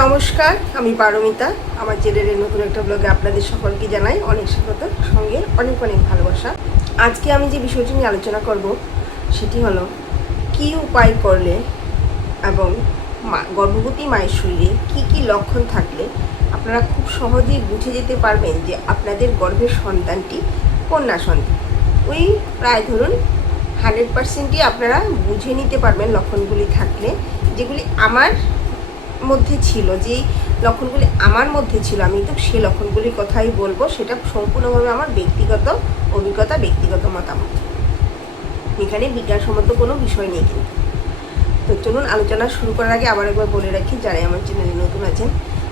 নমস্কার, আমি পারমিতা। আমার চ্যানেলের নতুন একটা ব্লগে আপনাদের সকলকে জানাই অনেক স্বাগত, সঙ্গে অনেক অনেক ভালোবাসা। আজকে আমি যে বিষয়টি নিয়ে আলোচনা করব সেটি হলো কি উপায় করলে এবং গর্ভবতী মায়ের শরীরে কি কি লক্ষণ থাকলে আপনারা খুব সহজেই বুঝে যেতে পারবেন যে আপনাদের গর্ভের সন্তানটি কন্যা সন্তান। ওই প্রায় ধরুন 100%ই আপনারা বুঝে নিতে পারবেন লক্ষণগুলি থাকলে, যেগুলি আমার মধ্যে ছিল, যেই লক্ষণগুলি আমার মধ্যে ছিল। আমি তো সেই লক্ষণগুলির কথাই বলবো, সেটা সম্পূর্ণভাবে আমার ব্যক্তিগত অভিজ্ঞতা, ব্যক্তিগত মতামত। এখানে বিজ্ঞানসম্মত কোনো বিষয় নেই কিন্তু। তো চলুন আলোচনা শুরু করার আগে আবার একবার বলে রাখি, যারা আমার চ্যানেলে নতুন আছেন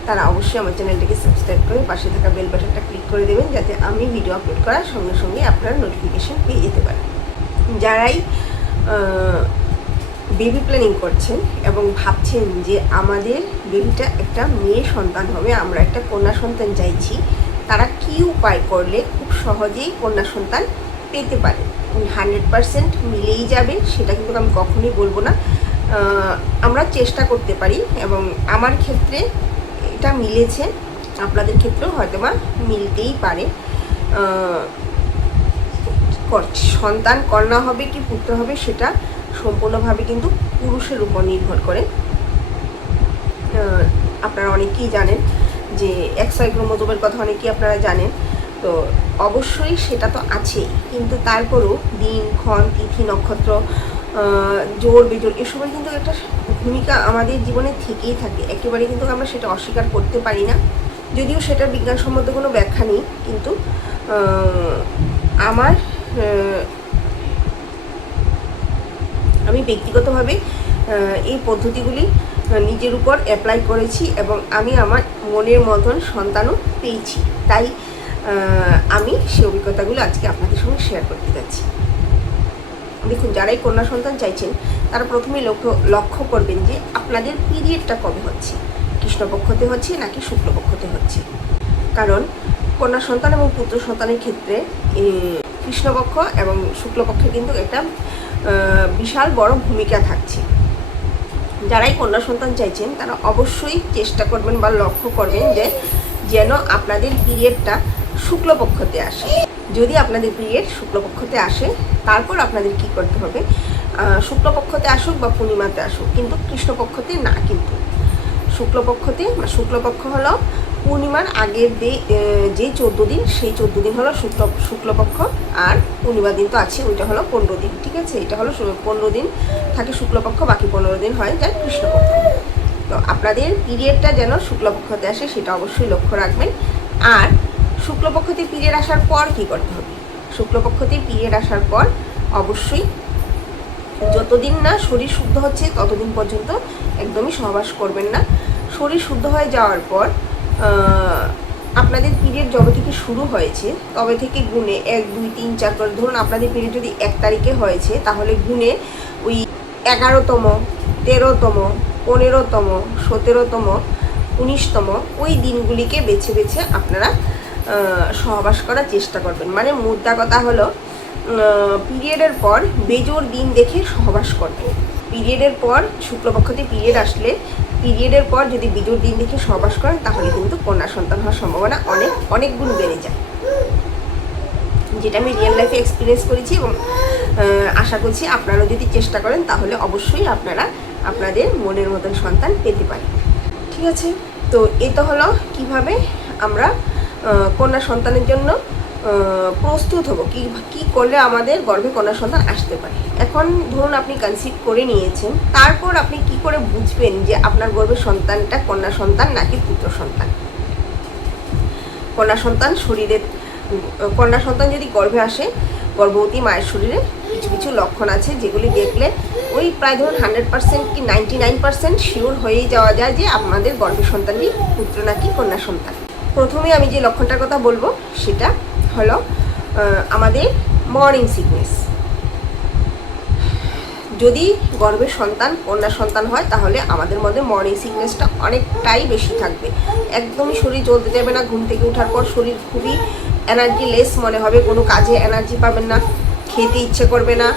তারা অবশ্যই আমার চ্যানেলটিকে সাবস্ক্রাইব করে পাশে থাকা বেল বাটনটা ক্লিক করে দেবেন, যাতে আমি ভিডিও আপলোড করার সঙ্গে সঙ্গে আপনারা নোটিফিকেশান পেয়ে যেতে পারেন। যারাই বেবি প্ল্যানিং করছেন এবং ভাবছেন যে আমাদের বেবিটা একটা মেয়ে সন্তান হবে, আমরা একটা কন্যা সন্তান চাইছি, তারা কি উপায় করলে খুব সহজেই কন্যা সন্তান পেতে পারে। 100% মিলেই যাবে সেটা কিন্তু আমি কখনোই বলবো না। আমরা চেষ্টা করতে পারি এবং আমার ক্ষেত্রে এটা মিলেছে, আপনাদের ক্ষেত্রেও হয়তো বা মিলতেই পারে। সন্তান কন্যা হবে কি পুত্র হবে সেটা সম্পূর্ণভাবে কিন্তু পুরুষের উপর নির্ভর করে। আপনারা অনেকেই জানেন যে XY ক্রোমোজোমের কথা অনেকেই আপনারা জানেন, তো অবশ্যই সেটা তো আছেই, কিন্তু তারপরও দিন ক্ষণ তিথি নক্ষত্র জোর বেজোর এসবের কিন্তু একটা ভূমিকা আমাদের জীবনে থেকেই থাকে, একেবারে কিন্তু আমরা সেটা অস্বীকার করতে পারি না। যদিও সেটার বিজ্ঞানসম্মত কোনো ব্যাখ্যা নেই, কিন্তু আমি ব্যক্তিগতভাবে এই পদ্ধতিগুলি নিজের উপর অ্যাপ্লাই করেছি এবং আমি আমার মনের মতন সন্তানও পেয়েছি। তাই আমি সেই অভিজ্ঞতাগুলো আজকে আপনাদের সঙ্গে শেয়ার করতে যাচ্ছি। দেখুন, যারাই কন্যা সন্তান চাইছেন তারা প্রথমেই লক্ষ্য করবেন যে আপনাদের পিরিয়ডটা কবে হচ্ছে, কৃষ্ণপক্ষতে হচ্ছে নাকি শুক্লপক্ষতে হচ্ছে। কারণ কন্যা সন্তান এবং পুত্র সন্তানের ক্ষেত্রে কৃষ্ণপক্ষ এবং শুক্লপক্ষে কিন্তু একটা বিশাল বড় ভূমিকা থাকছে। যারাই কন্যা সন্তান চাইছেন তারা অবশ্যই চেষ্টা করবেন বা লক্ষ্য করবেন যে যেন আপনাদের পিরিয়ডটা শুক্লপক্ষতে আসে। যদি আপনাদের পিরিয়ড শুক্লপক্ষতে আসে, তারপর আপনাদের কি করতে হবে, শুক্লপক্ষতে আসুক বা পূর্ণিমাতে আসুক, কিন্তু কৃষ্ণপক্ষতে না। কিন্তু শুক্লপক্ষতে, শুক্লপক্ষ হলো পূর্ণিমার আগের যে 14 দিন, সেই 14 দিন হলো শুক্লপক্ষ, আর পূর্ণিমা দিন তো আছে, ওইটা হলো 15 দিন। ঠিক আছে, এটা হলো 15 দিন থাকে শুক্লপক্ষ, বাকি 15 দিন হয় যার কৃষ্ণপক্ষ। তো আপনাদের পিরিয়ডটা যেন শুক্লপক্ষতে আসে সেটা অবশ্যই লক্ষ্য রাখবেন। আর শুক্লপক্ষতে পিরিয়ড আসার পর কি করতে হবে, শুক্লপক্ষতে পিরিয়ড আসার পর অবশ্যই যতদিন না শরীর শুদ্ধ হচ্ছে ততদিন পর্যন্ত একদমই সহবাস করবেন না। শরীর শুদ্ধ হয়ে যাওয়ার পর আপনাদের পিরিয়ড যবে থেকে শুরু হয়েছে তবে থেকে গুণে 1, 2, 3, 4 করে, ধরুন আপনাদের পিরিয়ড যদি 1 তারিখে হয়েছে, তাহলে গুণে ওই 11তম, 13তম, 15তম, 17তম, 19তম ওই দিনগুলিকে বেছে বেছে আপনারা সহবাস করার চেষ্টা করবেন। মানে মুদ্রা কথা হলো পিরিয়ডের পর বেজোর দিন দেখে সহবাস করবেন। পিরিয়ডের পর শুক্লপক্ষতে পিরিয়ড আসলে পিরিয়ডের পর যদি বেজোর দিন দেখে সহবাস করেন তাহলে কিন্তু কন্যা সন্তান হওয়ার সম্ভাবনা অনেক গুণ বেড়ে যায়, যেটা আমি রিয়েল লাইফে এক্সপিরিয়েন্স করেছি এবং আশা করছি আপনারাও যদি চেষ্টা করেন তাহলে অবশ্যই আপনারা আপনাদের মনের মতন সন্তান পেতে পারেন। ঠিক আছে, তো এটা হলো কিভাবে আমরা কন্যা সন্তানের জন্য প্রস্তুত হব, কি করলে আমাদের গর্ভে কন্যা সন্তান আসতে পারে। এখন ধরুন আপনি কনসিভ করে নিয়েছেন, তারপর আপনি কি করে বুঝবেন যে আপনার গর্ভের সন্তানটা কন্যা সন্তান নাকি পুত্র সন্তান। কন্যা সন্তান যদি গর্ভে আসে, গর্ভবতী মায়ের শরীরে কিছু কিছু লক্ষণ আছে যেগুলি দেখলে ওই প্রায় ধরুন 100% কি 99% শিওর হয়েই যাওয়া যায় যে আপনাদের গর্ভের সন্তানটি পুত্র নাকি কন্যা সন্তান। প্রথমে আমি যে লক্ষণটার কথা বলবো সেটা হলো আমাদের মর্নিং সিকনেস। যদি গর্ভের সন্তান কন্যা সন্তান হয় তাহলে আমাদের মধ্যে মর্নিং সিকনেসটা অনেকটাই বেশি থাকবে। একদমই শরীর চলতে যাবে না, ঘুম থেকে ওঠার পর শরীর খুবই এনার্জি লেস মনে হবে, কোনো কাজে এনার্জি পাবেন না, খেতে ইচ্ছে করবে না,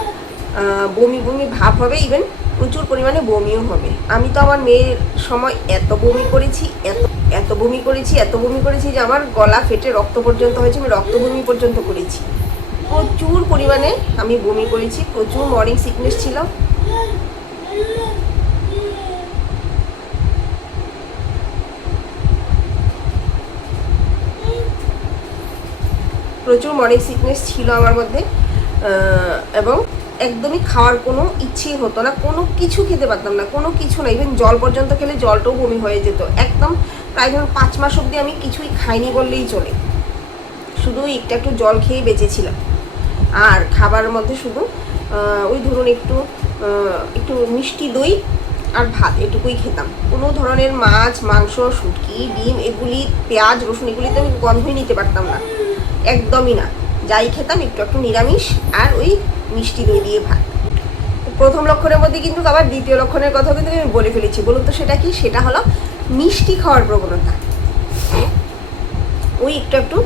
বমি বমি ভাব হবে, ইভেন প্রচুর পরিমাণে বমিও হবে। আমি তো আমার মেয়ের সময় এত বমি করেছি, এত বমি করেছি যে আমার গলা ফেটে রক্ত পর্যন্ত হয়েছে, আমি রক্ত বমি পর্যন্ত করেছি। প্রচুর পরিমাণে আমি বমি করেছি, প্রচুর মর্নিং সিকনেস ছিল। প্রচুর মর্নিং সিকনেস ছিল আমার মধ্যে, এবং একদমই খাওয়ার কোনো ইচ্ছেই হতো না, কোনো কিছু খেতে পারতাম না, কোনো কিছু না। ইভেন জল পর্যন্ত খেলে জলটাও বমি হয়ে যেত। একদম প্রায় ধরুন 5 মাস অবধি আমি কিছুই খাইনি বললেই চলে, শুধু একটু জল খেয়ে বেঁচেছিলাম। আর খাবারের মধ্যে শুধু ওই ধরুন একটু মিষ্টি দই আর ভাত, এটুকুই খেতাম। কোনো ধরনের মাছ, মাংস, শুটকি, ডিম, এগুলি, পেঁয়াজ, রসুন, এগুলিতে আমি গন্ধই নিতে পারতাম না, একদমই না। যাই খেতাম একটু নিরামিষ আর ওই মিষ্টি দই দিয়ে ভাত। প্রথম লক্ষণের মধ্যে কিন্তু আবার দ্বিতীয় লক্ষণের কথা কিন্তু আমি বলে ফেলেছি। বলুন তো সেটা কি? সেটা হলো মিষ্টি খাওয়ার প্রবণতা। ওই একটু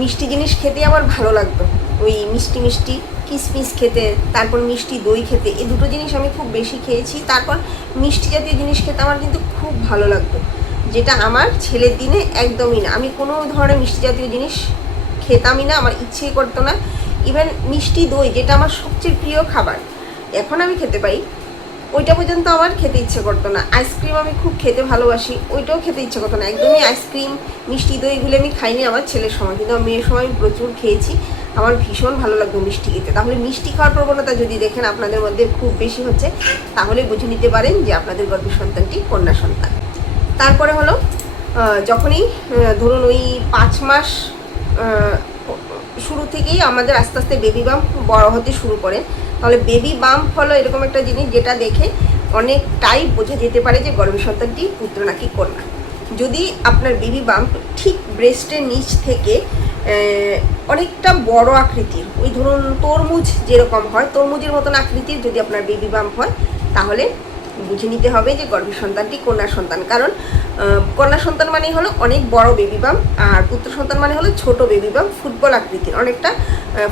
মিষ্টি জিনিস খেতে আমার ভালো লাগতো, ওই মিষ্টি কিশমিশ খেতে, তারপর মিষ্টি দই খেতে, এই দুটো জিনিস আমি খুব বেশি খেয়েছি। তারপর মিষ্টি জাতীয় জিনিস খেতে আমার কিন্তু খুব ভালো লাগতো, যেটা আমার ছেলের দিনে একদমই না। আমি কোনো ধরনের মিষ্টি জাতীয় জিনিস খেতামই না, আমার ইচ্ছেই করতো না। ইভেন মিষ্টি দই, যেটা আমার সবচেয়ে প্রিয় খাবার, এখন আমি খেতে পাই, ওইটা পর্যন্ত আমার খেতে ইচ্ছে করতো না। আইসক্রিম আমি খুব খেতে ভালোবাসি, ওইটাও খেতে ইচ্ছে করতো না, একদমই আইসক্রিম, মিষ্টি দই এগুলো আমি খাইনি আমার ছেলের সময়, কিন্তু আমার মেয়ের সময় আমি প্রচুর খেয়েছি। আমার ভীষণ ভালো লাগতো মিষ্টি খেতে। তাহলে মিষ্টি খাওয়ার প্রবণতা যদি দেখেন আপনাদের মধ্যে খুব বেশি হচ্ছে, তাহলে বুঝে নিতে পারেন যে আপনাদের গর্ভের সন্তানটি কন্যা সন্তান। তারপরে হলো যখনই ধরুন ওই 5 মাস শুরু থেকেই আমাদের আস্তে আস্তে বেবি বাম্প বড় হতে শুরু করে। তাহলে বেবি বাম্প হলো এরকম একটা জিনিস যেটা দেখে অনেকটাই বোঝা যেতে পারে যে গর্ভের সন্তানটি পুত্র নাকি কন্যা। যদি আপনার বেবি বাম্প ঠিক ব্রেস্টের নিচ থেকে অনেকটা বড় আকৃতির, ওই ধরুন তরমুজ যেরকম হয়, তরমুজের মতন আকৃতির যদি আপনার বেবি বাম্প হয়, তাহলে বুঝে নিতে হবে যে গর্ভের সন্তানটি কন্যা সন্তান। কারণ কন্যা সন্তান মানে হলো অনেক বড় বেবি বাম্প, আর পুত্র সন্তান মানে হলো ছোট বেবি বাম্প, ফুটবল আকৃতির, অনেকটা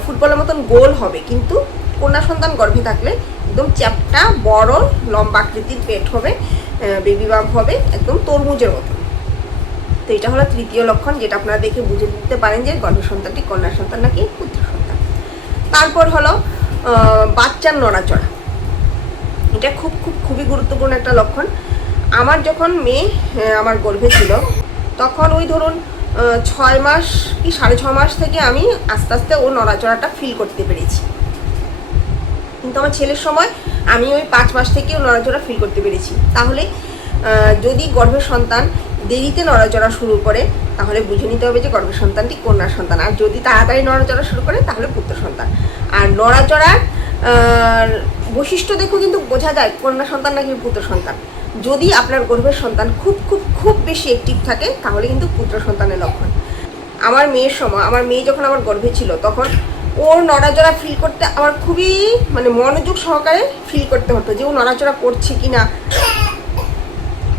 ফুটবলের মতন গোল হবে। কিন্তু কন্যা সন্তান গর্ভে থাকলে একদম চ্যাপটা বড় লম্বা আকৃতির পেট হবে, বেবি বাম্প হবে একদম তরমুজের মতন। তো এটা হলো তৃতীয় লক্ষণ, যেটা আপনারা দেখে বুঝে দিতে পারেন যে গর্ভের সন্তানটি কন্যা সন্তান নাকি পুত্র সন্তান। তারপর হলো বাচ্চার নড়াচড়া। এটা খুবই গুরুত্বপূর্ণ একটা লক্ষণ। আমার যখন মেয়ে আমার গর্ভে ছিল, তখন ওই ধরুন 6 মাস কি 6.5 মাস থেকে আমি আস্তে আস্তে ও নড়াচড়াটা ফিল করতে পেরেছি। কিন্তু আমার ছেলের সময় আমি ওই 5 মাস থেকেও নড়াচড়া ফিল করতে পেরেছি। তাহলে যদি গর্ভের সন্তান দেরিতে নড়াচড়া শুরু করে, তাহলে বুঝে নিতে হবে যে গর্ভের সন্তানটি কন্যা সন্তান। আর যদি তাড়াতাড়ি নড়াচড়া শুরু করে, তাহলে পুত্র সন্তান। আর নড়াচড়ার বৈশিষ্ট্য দেখো কিন্তু বোঝা যায় কন্যা সন্তান নাকি পুত্র সন্তান। যদি আপনার গর্ভের সন্তান খুব বেশি অ্যাক্টিভ থাকে, তাহলে কিন্তু পুত্র সন্তানের লক্ষণ। আমার মেয়ের সময়, আমার মেয়ে যখন আমার গর্ভে ছিল, তখন ওর নড়াচড়া ফিল করতে আমার খুবই মনোযোগ সহকারে ফিল করতে হতো, যে ও নড়াচড়া করছে কি না,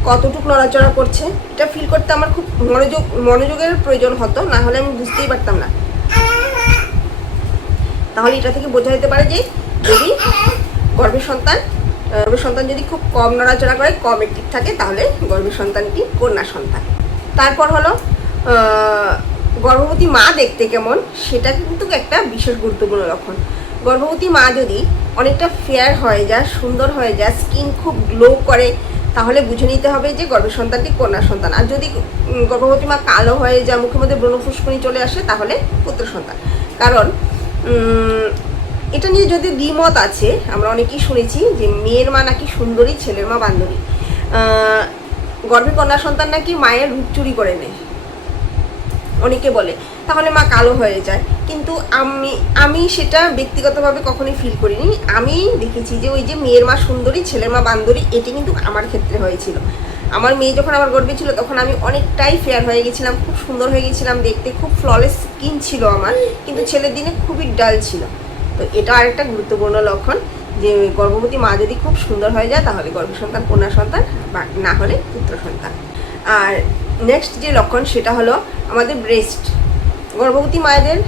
কতটুকু নড়াচড়া করছে, এটা ফিল করতে আমার খুব মনোযোগের প্রয়োজন হতো, না হলে আমি বুঝতেই পারতাম না। তাহলে এটা থেকে বোঝা যেতে পারে যে যদি গর্ভের সন্তান যদি খুব কম নড়াচড়া করে, কম অ্যাক্টিভ থাকে, তাহলে গর্ভের সন্তানটি কন্যা সন্তান। তারপর হলো গর্ভবতী মা দেখতে কেমন, সেটা কিন্তু একটা বিশেষ গুরুত্বপূর্ণ লক্ষণ। গর্ভবতী মা যদি অনেকটা ফেয়ার হয়ে যায়, সুন্দর হয়ে যায়, স্কিন খুব গ্লো করে, তাহলে বুঝে নিতে হবে যে গর্ভের সন্তানটি কন্যা সন্তান। আর যদি গর্ভবতী মা কালো হয়ে যায়, মুখের মধ্যে ব্রণফুসকুনি চলে আসে, তাহলে পুত্র সন্তান। কারণ এটা নিয়ে যদি দ্বিমত আছে, আমরা অনেকেই শুনেছি যে মেয়ের মা নাকি সুন্দরী, ছেলের মা বান্দরী। গর্ভে কন্যা সন্তান নাকি মায়ের রূপ চুরি করে নেয়, অনেকে বলে, তাহলে মা কালো হয়ে যায়। কিন্তু আমি সেটা ব্যক্তিগতভাবে কখনোই ফিল করিনি। আমি দেখেছি যে ওই যে মেয়ের মা সুন্দরী, ছেলের মা বান্দরী, এটি কিন্তু আমার ক্ষেত্রে হয়েছিল। আমার মেয়ে যখন আমার গর্ভে ছিল, তখন আমি অনেকটাই ফেয়ার হয়ে গেছিলাম, খুব সুন্দর হয়ে গেছিলাম দেখতে, খুব ফ্ললেস স্কিন ছিল আমার, কিন্তু ছেলের দিনে খুবই ডাল ছিল। তো এটা আরেকটা গুরুত্বপূর্ণ লক্ষণ যে গর্ভবতী মা যদি খুব সুন্দর হয়ে যায়, তাহলে গর্ভ সন্তান কন্যা সন্তান, বা না হলে পুত্র সন্তান। আর নেক্সট যে লক্ষণ, সেটা হলো আমাদের ব্রেস্ট। গর্ভবতী মায়েদের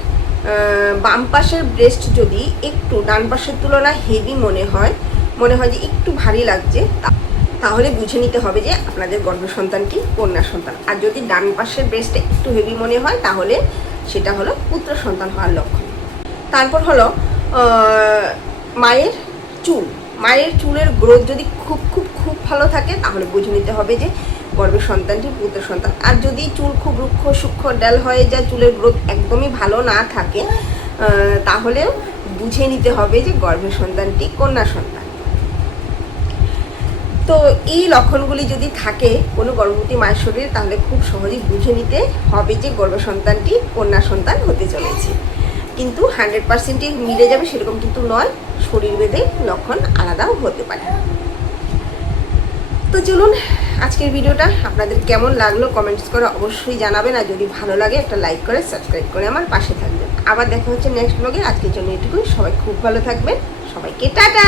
বাম পাশের ব্রেস্ট যদি একটু ডান পাশের তুলনায় হেভি মনে হয় যে একটু ভারী লাগছে, তাহলে বুঝে নিতে হবে যে আপনাদের গর্ভ সন্তানটি কন্যা সন্তান। আর যদি ডান পাশের ব্রেস্টে একটু হেভি মনে হয় তাহলে সেটা হলো পুত্র সন্তান হওয়ার লক্ষণ। তারপর হলো মায়ের চুল। মায়ের চুলের গ্রোথ যদি খুব খুব খুব ভালো থাকে তাহলে বুঝে নিতে হবে যে গর্ভের সন্তানটি পুত্র সন্তান। আর যদি চুল খুব রুক্ষ সূক্ষ্ম ডাল হয়ে যায়, চুলের গ্রোথ একদমই ভালো না থাকে, তাহলেও বুঝে নিতে হবে যে গর্ভের সন্তানটি কন্যা সন্তান। তো এই লক্ষণগুলি যদি থাকে কোনো গর্ভবতী মায়ের শরীরে, তাহলে খুব সহজেই বুঝে নিতে হবে যে গর্ভ সন্তানটি কন্যা সন্তান হতে চলেছে। কিন্তু 100%ই মিলে যাবে সেরকম কিন্তু নয়, শরীর ভেদে লক্ষণ আলাদাও হতে পারে। তো চলুন, আজকের ভিডিওটা আপনাদের কেমন লাগলো কমেন্টস করে অবশ্যই জানাবেন। আর যদি ভালো লাগে একটা লাইক করে সাবস্ক্রাইব করে আমার পাশে থাকবেন। আবার দেখা হচ্ছে নেক্সট ব্লগে। আজকের জন্য এটুকুই। সবাই খুব ভালো থাকবেন। সবাইকে টাটা।